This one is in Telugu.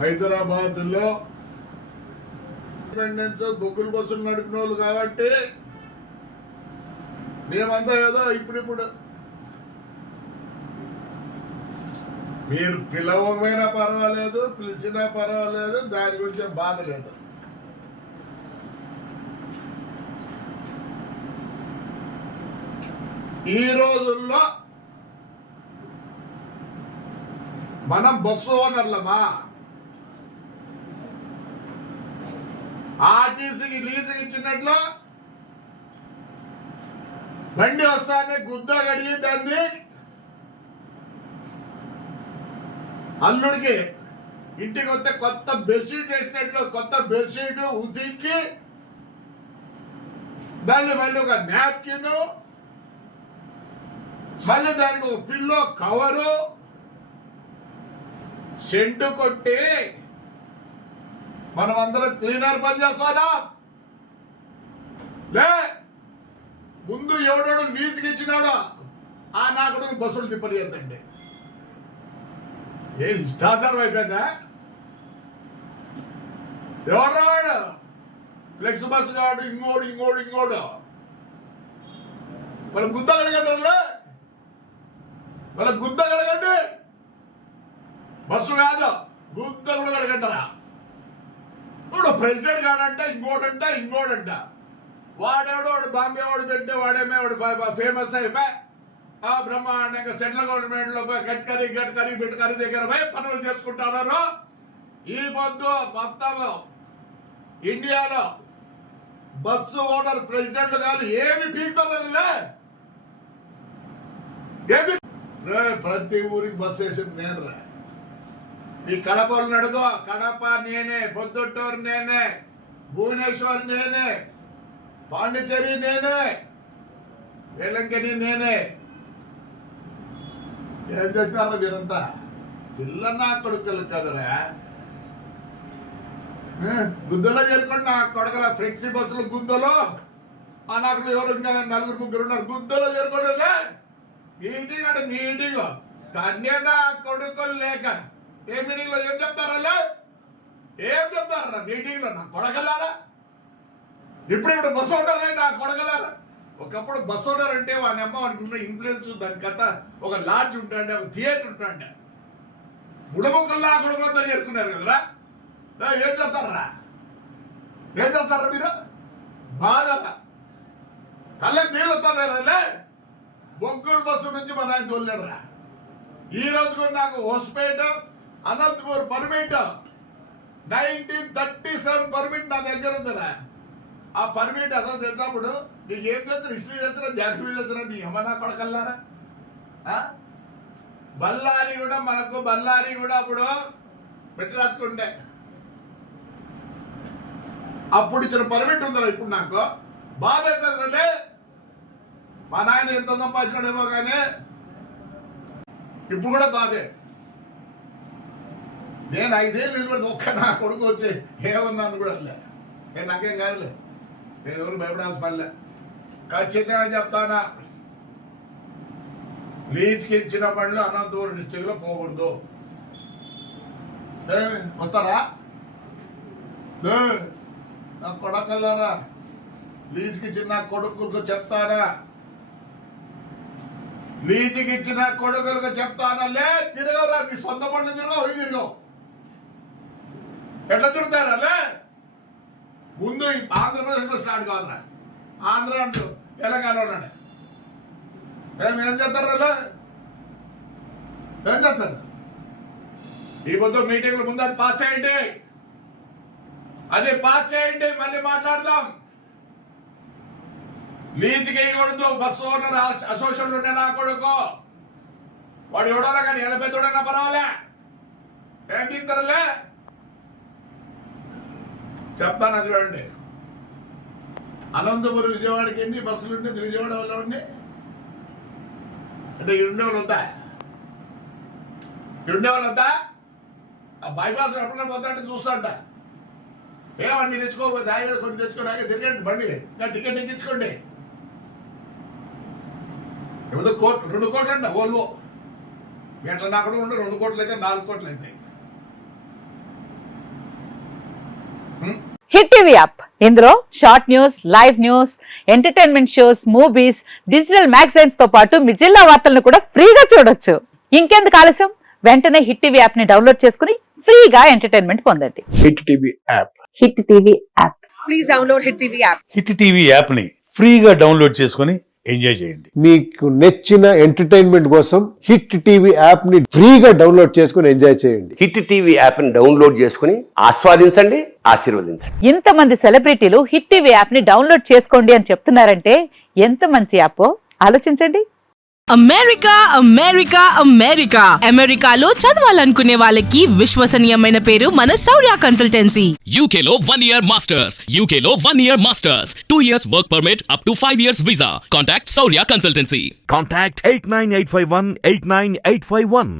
హైదరాబాద్ లో ఇండిపెండెన్స్ బొగ్గులు బస్సులు నడిపిన వాళ్ళు కాబట్టి మేమంతా ఏదో ఇప్పుడు మీరు పిలవకపోయినా పర్వాలేదు, పిలిచినా పర్వాలేదు, దాని గురించి బాధ లేదు. ఈ రోజుల్లో మనం బస్సు ఓనర్లమా, ఆర్టీసీకి లీజుకి ఇచ్చినట్లు బండి వస్తానే గుద్ద గడిగి దాన్ని అల్లుడికి ఇంటికి వస్తే కొత్త బెడ్షీట్ వేసినట్లు కొత్త బెడ్షీట్ ఉతికి దాన్ని మళ్ళీ ఒక నాప్కిన్, మళ్ళీ దానికి ఒక పిల్లో కవరు, సెంటు కొట్టి మనం అందరం క్లీనర్ పని చేస్తానా? లే, ముందు ఎవడోడు లీజుకి ఇచ్చినాడో ఆ నాకుడు బస్సులు తిప్పలేదండి. ఏ ఇష్టాచారం అయిపోయిందా? ఎవరు వాడు? ఫ్లెక్స్ బస్ కాడు, ఇంకోడు వాళ్ళ గుద్ద కడగండి, వాళ్ళ గుద్ద కడగండి. బస్సు కాదు, గుద్ద కూడా కడగంటారా? ఇప్పుడు ప్రెసిడెంట్ కాడంట, ఇంకోడంట. వాడేవాడు బాంబే వాడు పెట్టే వాడేమే వాడు ఫేమస్ అయిపోయి బ్రహ్మాండంగా సెంట్రల్ గవర్నమెంట్ లో గడ్కరీ బిడ్కరీ దగ్గర పోయి పనులు చేసుకుంటున్నారు. ఈ పొద్దు మొత్తం ఇండియాలో బస్సు ఓనర్ ప్రెసిడెంట్లు కాదు, ఏమి పీకుతుందిలే. ఏమి ప్రతి ఊరికి బస్సు వేసింది నేను రా. ఈ కడపలు అడుగు, కడప నేనే, పొద్దుటూరు నేనే, భువనేశ్వర్ నేనే, పాండిచేరి నేనే, వేలంకని నేనే. ఏం చేస్తారా మీరంతా? పిల్ల నా కొడుకులు కదరా, గుద్దలో చేరుకోండి. నా కొడుకుల ఫ్లెక్సీ బస్సులు గుద్దలో ఆ నాకు ఎవరు ఇంకా 4-3 ఉన్నారు. గుద్దలో చేరుకోండి. మీటింగ్ అంటే మీటింగ్ కన్యా నా కొడుకులు లేక ఏ మీటింగ్ లో ఏం చెప్తారా? మీటింగ్ లో నా కొడకలారా. ఇప్పుడు బస్సు ఓనర్ నా కొడకలారా. ఒకప్పుడు బస్ ఓనర్ అంటే వాని అమ్మ వానికి ఉన్న ఇన్ఫ్లుయెన్స్, దాని కథ ఒక లాడ్జ్ ఉంటాండి, ఒక థియేటర్ ఉంటాండి. బుడముక్కల్లా కొడుకులతో చేరుకున్నారు కదరా. ఏం చేస్తారా మీరు? బాధ కళ్ళకి నీళ్ళు వస్తారా? బొగ్గుల బస్సు నుంచి మన ఆయన తోలేడరా. ఈ రోజుకు నాకు హోస్పేట అనంతపూర్ పర్మిట్ 1937 పర్మిట్ నా దగ్గర ఉందిరా. ఆ పర్మిట్ అసలు తెలిసినప్పుడు నీకు ఏం తెలుసు? హిస్టరీ తెలుసురా, జాగ్రఫీ తెలుసురా? నీ ఏమన్నా కొడకల్లారా? బళ్ళారి కూడా అప్పుడు పెట్టి రాసుకుంటే అప్పుడు ఇచ్చిన పర్మిట్ ఉందిరా. ఇప్పుడు నాకు బాధ అవుతుందిలే. మా నాయన ఎంత సంపాదించినాడేమో కానీ ఇప్పుడు కూడా బాధే. నేను 5 ఏళ్ళు నిలబడి ఒక్క నా కొడుకు వచ్చి ఏమన్నాను కూడా లే. నేను నాకేం కాదులే, నేను ఎవరు భయపడాల్సిన పనిలే. ఖచ్చితంగా చెప్తానా, లీజ్కి ఇచ్చిన బండ్లు అనంతపురం డిస్టిక్ లో పోకూడదు. వస్తారా? నా కొడకల్లారా, లీజ్కి ఇచ్చిన కొడుకులకు చెప్తానా, లీజుకి ఇచ్చిన కొడుకులకు చెప్తానలే. తిరగరా, నీ సొంత బండ్లు తిరగవు. ఎట్లా తిరుగుతారా? ముందు ఆంధ్రప్రదేశ్ లో స్టార్ట్ కావాలరా. ఆంధ్ర అంటూ తెలంగాణ ఉన్నాడు. ఏం చేస్తారు? ఈ పొద్దు మీటింగ్లు ముందు అది పాస్ చేయండి, మళ్ళీ మాట్లాడదాం. లీజుకి వేయకూడదు. బస్సు ఓనర్ అసోసియేషన్ ఉండే నా కొడుకు వాడు ఎవడోలా కానీ 80 తోడైనా పర్వాలే. ఏం తీస్తారులే చెప్తాను. అది చూడండి, అనంతపురం విజయవాడకి ఎన్ని బస్సులు ఉండే? విజయవాడ వల్ల ఉండి అంటే ఉండేవాళ్ళు వద్దా? ఆ బైపాస్ ఎప్పుడైనా పోతా అంటే చూస్తాంట. ఏమండి తెచ్చుకోకపోతే ఆగే కొన్ని తెచ్చుకోని తిరగండి బండి, టికెట్ ఎక్కించుకోండి. ఏదో 2 కోట్లు అంట ఓల్వో. మీ అట్లా నాకు 2 కోట్లు అయితే 4 కోట్లు అయితే హిట్ టీవీ యాప్ ఇందులో short news, live news, entertainment shows, movies, digital magazines తో పాటు మీ జిల్లా వార్తలను కూడా ఫ్రీగా చూడొచ్చు. ఇంకెందుకు ఆలస్యం, వెంటనే హిట్ టీవీ యాప్ ని డౌన్లోడ్ చేసుకుని ఫ్రీగా ఎంటర్టైన్మెంట్ పొందండి. Hit TV app. Hit TV app. Please download Hit TV app. Hit TV యాప్ని ఫ్రీగా డౌన్లోడ్ చేసుకొని ఎంజాయ్ చేయండి. మీకు నచ్చిన ఎంటర్టైన్మెంట్ కోసం హిట్ టీవీ యాప్ ని ఫ్రీగా డౌన్లోడ్ చేసుకుని ఎంజాయ్ చేయండి. హిట్ టీవీ యాప్ని డౌన్లోడ్ చేసుకుని ఆస్వాదించండి, ఆశీర్వదించండి. ఇంతమంది సెలబ్రిటీలు హిట్ టీవీ యాప్ ని డౌన్లోడ్ చేసుకోండి అని చెప్తున్నారంటే ఎంత మంచి యాప్ ఆలోచించండి. అమెరికా అమెరికా అమెరికా అమెరికాలో చదవాలనుకునే వాళ్ళకి విశ్వసనీయమైన పేరు మన శౌర్య consultancy. UK Law 1 Year Masters. UK Law 1 Year Masters. 2 years work permit up to 5 years visa. Contact Saurya Consultancy. Contact 89851 89851.